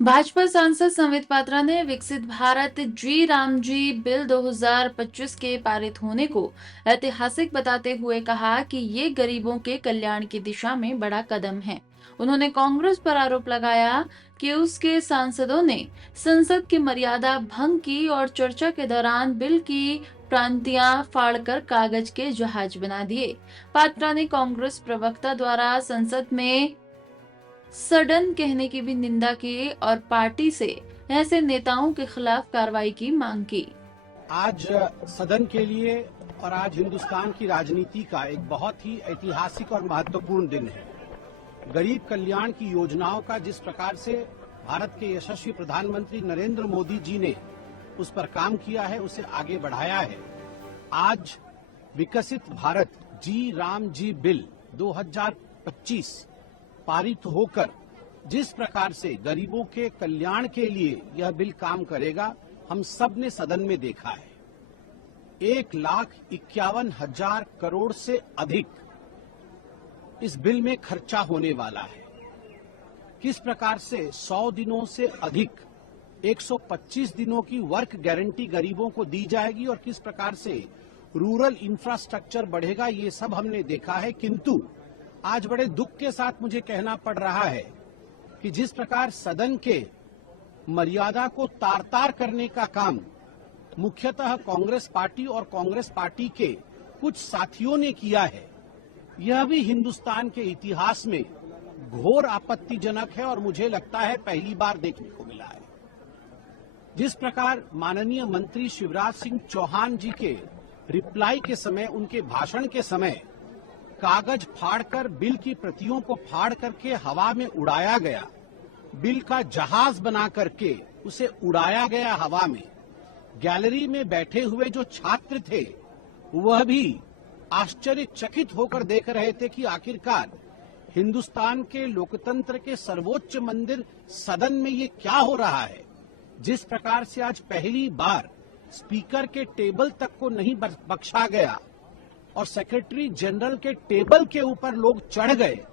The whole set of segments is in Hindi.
भाजपा सांसद संबित पात्रा ने विकसित भारत जी रामजी बिल 2025 के पारित होने को ऐतिहासिक बताते हुए कहा कि ये गरीबों के कल्याण की दिशा में बड़ा कदम है। उन्होंने कांग्रेस पर आरोप लगाया कि उसके सांसदों ने संसद की मर्यादा भंग की और चर्चा के दौरान बिल की प्रांतियां फाड़कर कागज के जहाज बना दिए। पात्रा ने कांग्रेस प्रवक्ता द्वारा संसद में सडन कहने की भी निंदा की और पार्टी से ऐसे नेताओं के खिलाफ कार्रवाई की मांग की। आज सदन के लिए और आज हिंदुस्तान की राजनीति का एक बहुत ही ऐतिहासिक और महत्वपूर्ण दिन है। गरीब कल्याण की योजनाओं का जिस प्रकार से भारत के यशस्वी प्रधानमंत्री नरेंद्र मोदी जी ने उस पर काम किया है, उसे आगे बढ़ाया है। आज विकसित भारत जी राम जी बिल 2025 पारित होकर जिस प्रकार से गरीबों के कल्याण के लिए यह बिल काम करेगा, हम सब ने सदन में देखा है। 1,51,000 करोड़ से अधिक इस बिल में खर्चा होने वाला है। किस प्रकार से 100 दिनों से अधिक 125 दिनों की वर्क गारंटी गरीबों को दी जाएगी और किस प्रकार से रूरल इंफ्रास्ट्रक्चर बढ़ेगा, ये सब हमने देखा है। किंतु आज बड़े दुख के साथ मुझे कहना पड़ रहा है कि जिस प्रकार सदन के मर्यादा को तार तार करने का काम मुख्यतः कांग्रेस पार्टी और कांग्रेस पार्टी के कुछ साथियों ने किया है, यह भी हिंदुस्तान के इतिहास में घोर आपत्तिजनक है और मुझे लगता है पहली बार देखने को मिला है। जिस प्रकार माननीय मंत्री शिवराज सिंह चौहान जी के रिप्लाई के समय, उनके भाषण के समय कागज फाड़कर बिल की प्रतियों को फाड़ करके हवा में उड़ाया गया, बिल का जहाज बना करके उसे उड़ाया गया हवा में। गैलरी में बैठे हुए जो छात्र थे वह भी आश्चर्यचकित होकर देख रहे थे कि आखिरकार हिंदुस्तान के लोकतंत्र के सर्वोच्च मंदिर सदन में ये क्या हो रहा है। जिस प्रकार से आज पहली बार स्पीकर के टेबल तक को नहीं बख्शा गया और सेक्रेटरी जनरल के टेबल के ऊपर लोग चढ़ गए,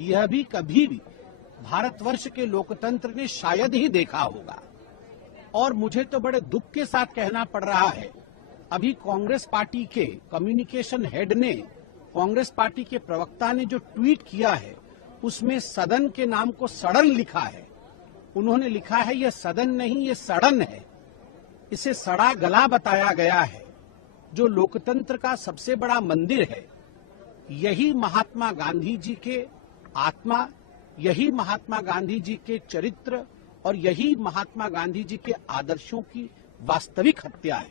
यह भी कभी भी भारतवर्ष के लोकतंत्र ने शायद ही देखा होगा। और मुझे तो बड़े दुख के साथ कहना पड़ रहा है, अभी कांग्रेस पार्टी के कम्युनिकेशन हेड ने, कांग्रेस पार्टी के प्रवक्ता ने जो ट्वीट किया है उसमें सदन के नाम को सड़न लिखा है। उन्होंने लिखा है यह सदन नहीं, ये सड़न है। इसे सड़ा गला बताया गया है। जो लोकतंत्र का सबसे बड़ा मंदिर है, यही महात्मा गांधी जी के आत्मा, यही महात्मा गांधी जी के चरित्र और यही महात्मा गांधी जी के आदर्शों की वास्तविक हत्या है।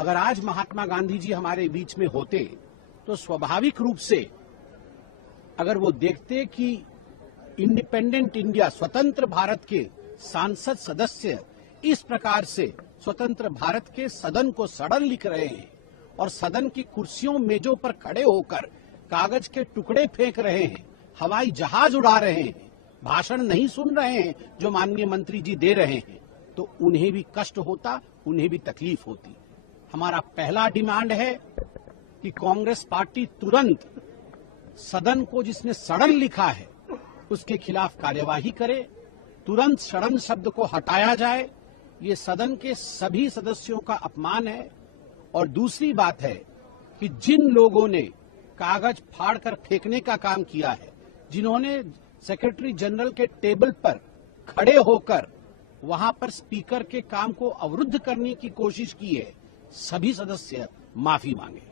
अगर आज महात्मा गांधी जी हमारे बीच में होते तो स्वाभाविक रूप से अगर वो देखते कि इंडिपेंडेंट इंडिया, स्वतंत्र भारत के सांसद सदस्य इस प्रकार से स्वतंत्र भारत के सदन को सड़न लिख रहे हैं और सदन की कुर्सियों मेजों पर खड़े होकर कागज के टुकड़े फेंक रहे हैं, हवाई जहाज उड़ा रहे हैं, भाषण नहीं सुन रहे हैं जो माननीय मंत्री जी दे रहे हैं, तो उन्हें भी कष्ट होता, उन्हें भी तकलीफ होती। हमारा पहला डिमांड है कि कांग्रेस पार्टी तुरंत सदन को जिसने सड़न लिखा है उसके खिलाफ कार्यवाही करे, तुरंत सड़न शब्द को हटाया जाए। ये सदन के सभी सदस्यों का अपमान है। और दूसरी बात है कि जिन लोगों ने कागज फाड़कर फेंकने का काम किया है, जिन्होंने सेक्रेटरी जनरल के टेबल पर खड़े होकर वहां पर स्पीकर के काम को अवरुद्ध करने की कोशिश की है, सभी सदस्य माफी मांगे।